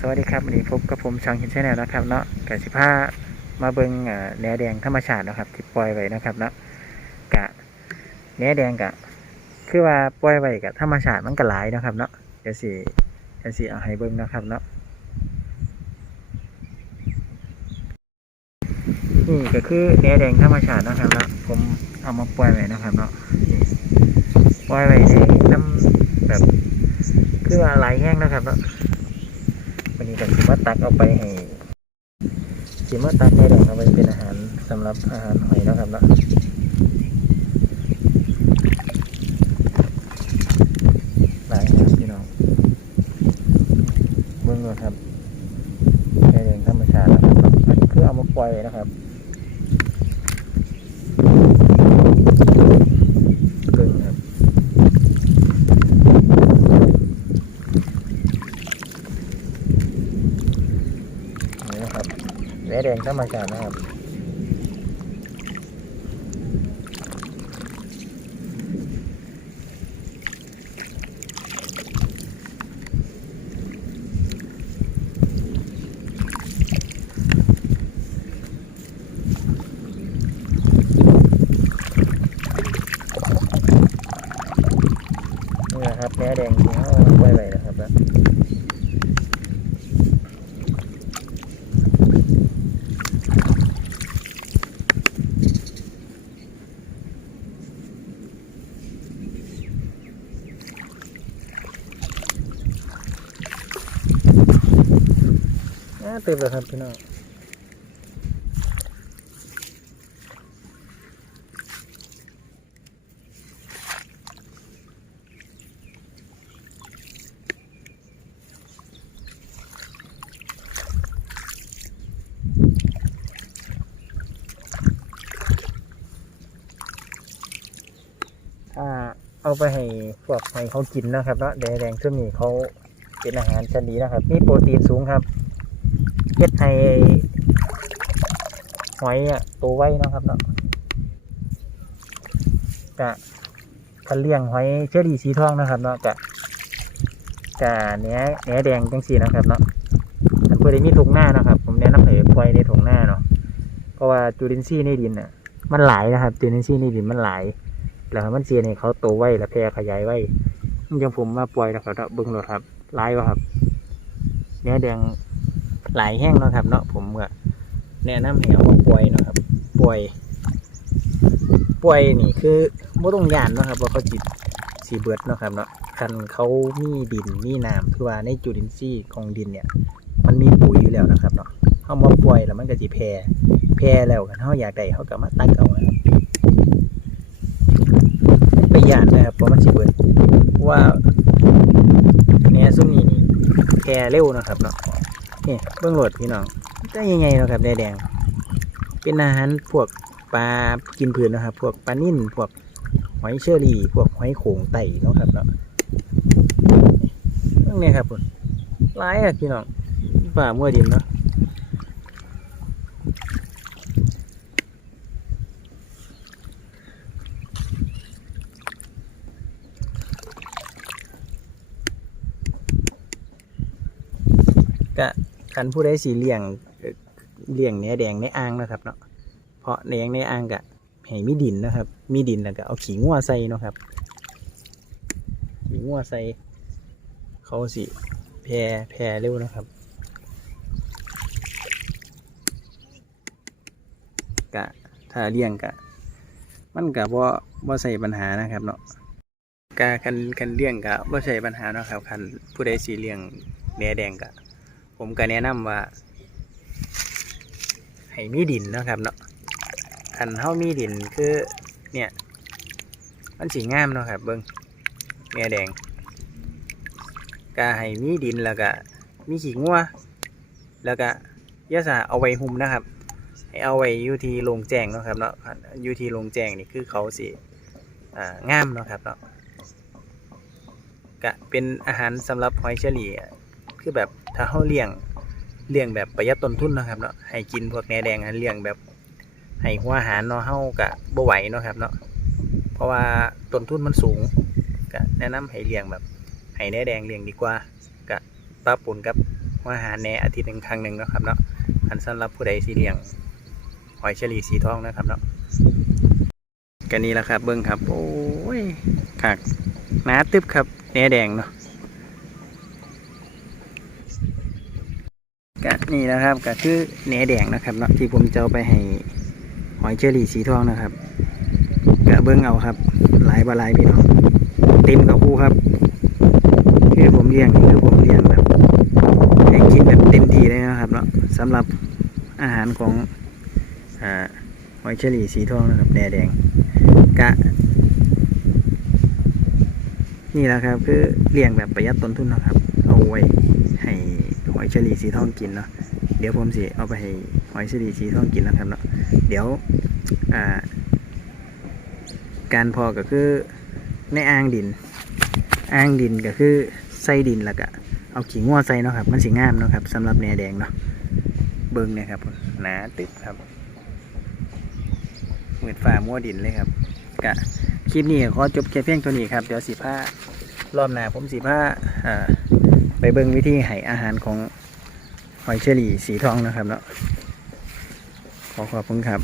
สวัสดีครับวันนี้พบกับผมช่างหินชาแนลนะครับเนาะกสิพามาเบิงแหนแดงธรรมชาตินะครับ ที่ปล่อยไว้นะครับเนาะกะแหนแดงกะ คือว่าปล่อยไว้กับธรรมชาติมันก็หลายนะครับเนาะเดี๋ยวสิเดี๋ยวสิเอาให้เบิ่งนะครับเนาะนี่ก็คือแหนแดงธรรมชาตินะครับเนาะผมเอามาปล่อยไว้นะครับเนาะปล่อยไว้ในน้ำแบบคือว่าหลายแห้งนะครับเนาะ กับสิมาตักเอาไปให้สิมาตักให้ดอกเอาไปเป็นอาหารสำหรับอาหารหอยนะครับเนาะหลายครับพี่น้องเบื้องต้นครับแค่เรื่องธรรมชาตินะครับอันนี้คือเอามาปล่อยนะครับเบิ่งครับ นี่นะครับ แหนแดงธรรมชาตินะครับนี่นะครับแหนแดงที่เขาเอาไว้ไว้นะครับแล้ว อ่าเต็มแล้วครับพี่น้องถ้าเอาไปให้พวกให้เขากินนะครับเนาะแดงแดงช่วงนี้เขาเป็นอาหารชั้นดีนะครับ มีโปรตีนสูงครับ เฮ็ดให้หอยอะโตไวเนะครับเนาะกะคันเลี้ยงหอยเชอรี่สีทองนะครับเนาะกะกะเนี้ยเนี้ยแดงจังสีนะครับเนาะอันเพื่อได้มีถุงหน้านะครับ ผมแนะนำให้ปล่อยในถุงหน้าเนาะเพราะว่าจุลินทรีย์ในดินอะ มันหลายนะครับ จุลินทรีย์ในดินมันหลายแล้วมันเสียในเขาโตไวและแพร่ขยายไวยังผมมาปล่อยแล้วครับเบิ้งรถครับลายวะครับ เนื้อแดง หลายแห้งเนาะครับ เนาะผมก็แนะนำให้เอามาปล่อยเนาะครับปล่อยปล่อยนี่คือบ่ต้องยานเนาะครับว่าเขาจิตสีเบิดเนาะครับเนาะคันเขามีดินมีน้ำคือว่าในจุลินทรีย์ของดินเนี่ย มันมีปุ๋ยอยู่แล้วนะครับเนาะเขามาปล่อยแล้วมันก็สิแพร่แพร่แล้วกันเขาอยากได้เขาก็มาตักเอาครับไปยานนะครับเพราะมันสิเบิดเพราะว่าเนี่ยซุ่มนี้นี่แพร่เร็วนะครับเนาะ นี่เบื้องโหลดพี่น้องได้ยังไงเนาะครับแดง เป็นอาหารพวกปลากินผืนนะครับ พวกปลานิ่นพวกหอยเชอรี่ พวกหอยโขงไต่เนาะครับเนาะเรื่องนี้ครับคุณร้ายอะพี่น้องป่ามั่วดินเนาะก็ คันผู้ใดสีเลี้ยงเอ่อเลี้ยงเนื้อแดงในอ่างนะครับเนาะเพราะเนื้อในอ่างก็ให้มีดินนะครับ มีดินแล้วก็เอาขี้งัวใส่นะครับขี้งัวใส่เขาสิแพร่แพร่เร็วนะครับกะถ้าเลี้ยงกะ มันกะบ่บ่ใส่ปัญหานะครับเนาะกะคันคันเลี้ยงกะบ่ใส่ปัญหาเนาะครับคันผู้ใดสิเลี้ยงแหนแดงกะ ผมก็แนะนำว่า ให้มีดินนะครับเนาะคันเฮามีดินคือเนี่ยมันสีงามเนาะครับเบิ้งแหนแดงก็ให้มีดินแล้วก็มีขี้งัวแล้วก็ยาสาเอาไว้หุ้มนะครับ ให้เอาไว้อยู่ที่โรงแจ้งเนาะครับเนาะอยู่ที่โรงแจ้งนี่คือเขาสิงามเนาะครับเนาะก็เป็นอาหารสำหรับหอยเชอรี่อะ คือแบบถ้าเขาเลี้ยงเลี้ยงแบบประหยัดต้นทุนนะครับเนาะให้กินพวกแหนแดงเลี้ยงแบบให้หัวอาหารเนาะเฮาก็บ่ไหวเนาะครับเนาะเพราะว่าต้นทุนมันสูงก็แนะนำให้เลี้ยงแบบให้แหนแดงเลี้ยงดีกว่าก็ปรับปรุนกับหัวอาหารแหนอาทิตย์หนึ่งครั้งหนึ่งนะครับเนาะอันสำหรับผู้ใดสีเลี้ยงหอยเชอรี่สีทองนะครับเนาะกันนี้แหละครับเบิ้งครับ โอ้ยขากหนาตึบครับแหนแดงเนาะ กะนี่นะครับก็คือแหนแดงนะครับเนาะที่ผมจะเอาไปให้หอยเชอรี่สีทองนะครับกะเบิ้งเอาครับ หลายบาหลายพี่น้องเต็มกับคู่ครับคือผมเลี้ยงนี่คือผมเลี้ยงแบบให้กินแบบเต็มที่เลยนะครับเนาะสำหรับอาหารของอหอยเชอรี่สีทองนะครับแดงแดงกะ นี่แหละครับ คือเลี้ยงแบบประหยัดต้นทุนนะครับ เอาไว้ให้ หอยเชอรี่สีทองกินเนาะเดี๋ยวผมสิเอาไปให้หอยเชอรี่สีทองกินนะครับเนาะเดี๋ยวการพอก็คือในอ่างดิน อ่างดินก็คือใส่ดินแล้วก็เอาขี้งัวใส่เนาะครับมันสีงามเนาะครับสำหรับแหนแดงเนาะเบิ้งเนี่ยครับหนาตึบครับเหมือดฟ้ามัวดินเลยครับกะคลิปนี้ขอจบแค่เพียงเท่านี้ครับ เดี๋ยวสีผ้ารอบหน้าผมสีผ้าอ่า เบิ้งวิธีให้อาหารของหอยเชอรี่สีทองนะครับเนาะขอขอบคุณครับ